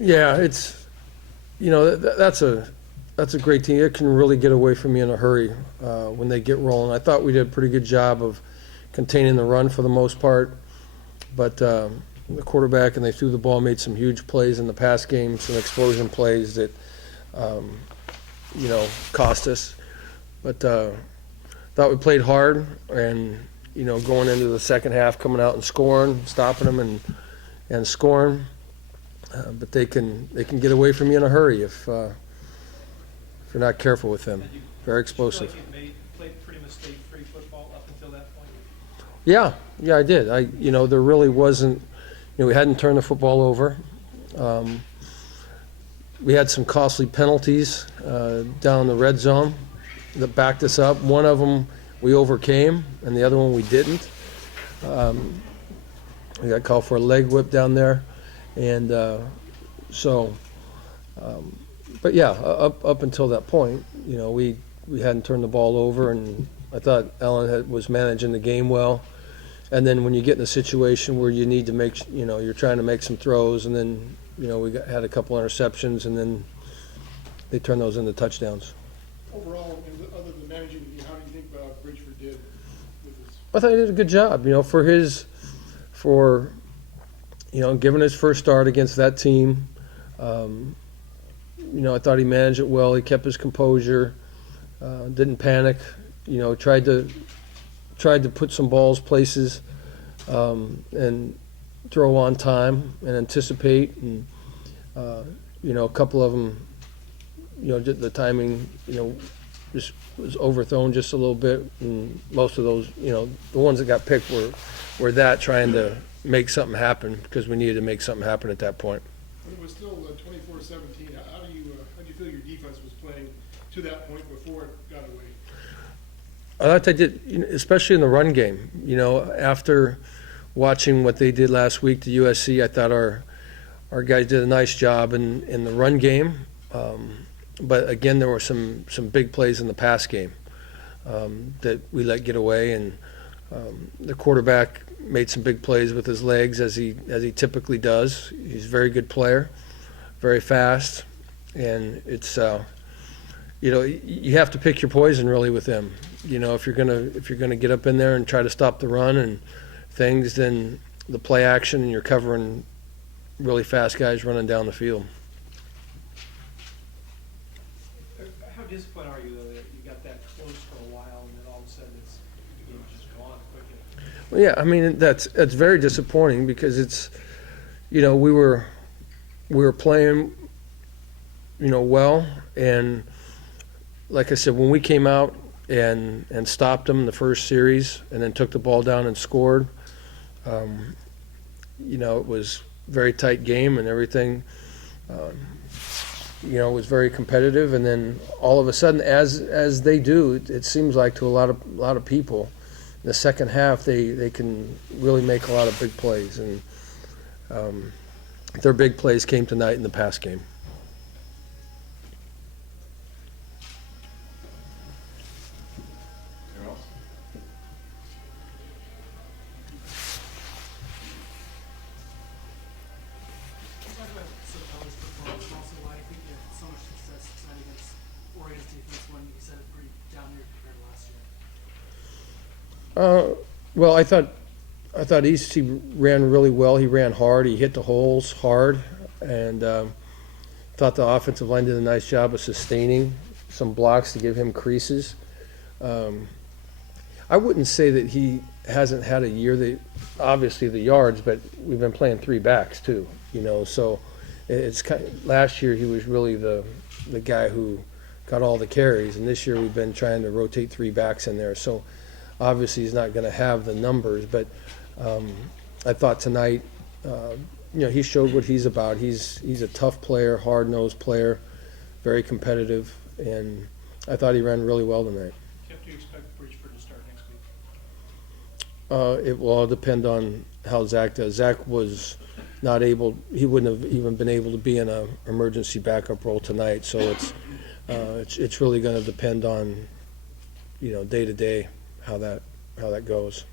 Yeah, it's that's a great team. It can really get away from you in a hurry when they get rolling. I thought we did a pretty good job of containing the run for the most part, but the quarterback and they threw the ball, made some huge plays in the pass game, some explosion plays that cost us. But thought we played hard, and going into the second half, coming out and scoring, stopping them and scoring. But they can get away from you in a hurry if you're not careful with them. Very explosive. Did you feel like you played pretty mistake-free football up until that point? Yeah, I did. There really wasn't. We hadn't turned the football over. We had some costly penalties down in the red zone that backed us up. One of them we overcame, and the other one we didn't. We got called for a leg whip down there, and but yeah, up until that point, we hadn't turned the ball over, and I thought Ellen was managing the game well. And then when you get in a situation where you need to make, you're trying to make some throws, and then we had a couple interceptions, and then they turned those into touchdowns. Overall, other than managing the game, how do you think Bridgeford did with this? I thought he did a good job, for given his first start against that team. I thought he managed it well. He kept his composure, didn't panic. Tried to put some balls places, and throw on time and anticipate. And a couple of them, the timing, just was overthrown just a little bit. And most of those, the ones that got picked were trying to make something happen because we needed to make something happen at that point. But it was still 24-17. How do you feel your defense was playing to that point before it got away? I thought they did, especially in the run game. After watching what they did last week to USC, I thought our guys did a nice job in the run game. But again, there were some big plays in the pass game that we let get away, and the quarterback made some big plays with his legs as he typically does. He's a very good player, very fast, and it's you have to pick your poison really with him. If you're gonna get up in there and try to stop the run and things, then the play action, and you're covering really fast guys running down the field. How disappointed are you, though, that you got that close for a while and then all of a sudden the game's just gone quickly? Well, yeah, I mean that's very disappointing because it's, we were playing, well, and like I said, when we came out and stopped them in the first series and then took the ball down and scored, it was a very tight game and everything. It was very competitive, and then all of a sudden, as they do, it seems like to a lot of people, in the second half they can really make a lot of big plays, and their big plays came tonight in the pass game. Well, I thought Easty ran really well. He ran hard. He hit the holes hard, and thought the offensive line did a nice job of sustaining some blocks to give him creases. I wouldn't say that he hasn't had a year that, obviously the yards, but we've been playing three backs too. So it's last year he was really the guy who got all the carries, and this year we've been trying to rotate three backs in there. So obviously he's not going to have the numbers, but I thought tonight, he showed what he's about. He's a tough player, hard-nosed player, very competitive, and I thought he ran really well tonight. Jeff, do you expect Bridgeford to start next week? It will all depend on how Zach does. Zach was not able. He wouldn't have even been able to be in an emergency backup role tonight. So it's really going to depend on day to day how that goes.